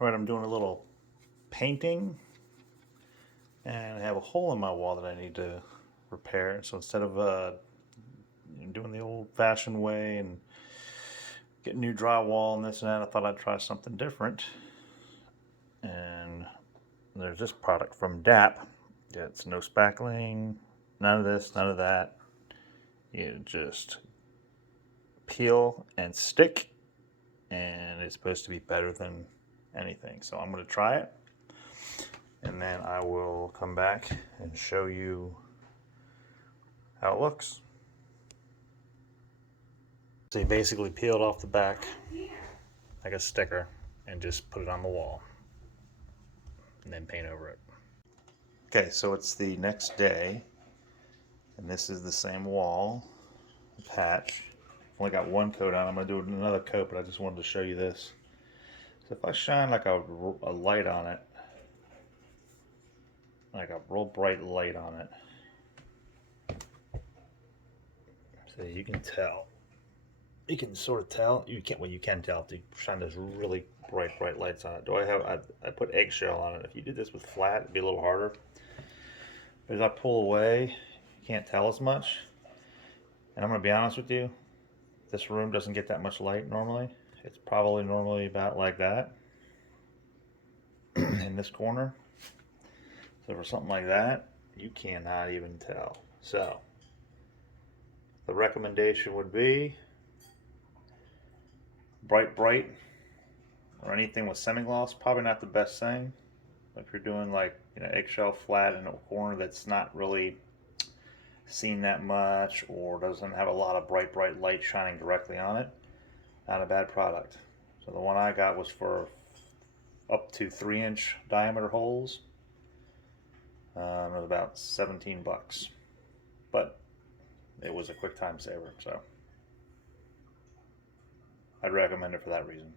Alright, I'm doing a little painting and I have a hole in my wall that I need to repair. So instead of doing the old-fashioned way and getting new drywall and this and that, I thought I'd try something different. And there's this product from DAP. It's no spackling, none of this, none of that. You just peel and stick, and it's supposed to be better than anything. So I'm going to try it, and then I will come back and show you how it looks. So you basically peel it off the back like a sticker and just put it on the wall and then paint over it. Okay, so it's the next day, and this is the same wall patch. I've only got one coat on. I'm going to do another coat, but I just wanted to show you this. So if I shine like a light on it, like a real bright light on it, so you can tell. You can sort of tell. You can't. Well, you can tell if you shine those really bright lights on it. I put eggshell on it. If you did this with flat, it'd be a little harder. But as I pull away, you can't tell as much. And I'm going to be honest with you, this room doesn't get that much light normally. It's probably normally about like that in this corner. So for something like that, you cannot even tell. So the recommendation would be bright, or anything with semi-gloss. Probably not the best thing. If you're doing like eggshell flat in a corner that's not really seen that much or doesn't have a lot of bright light shining directly on it, not a bad product. So the one I got was for up to 3-inch diameter holes. It was about 17 bucks, but it was a quick time saver, so I'd recommend it for that reason.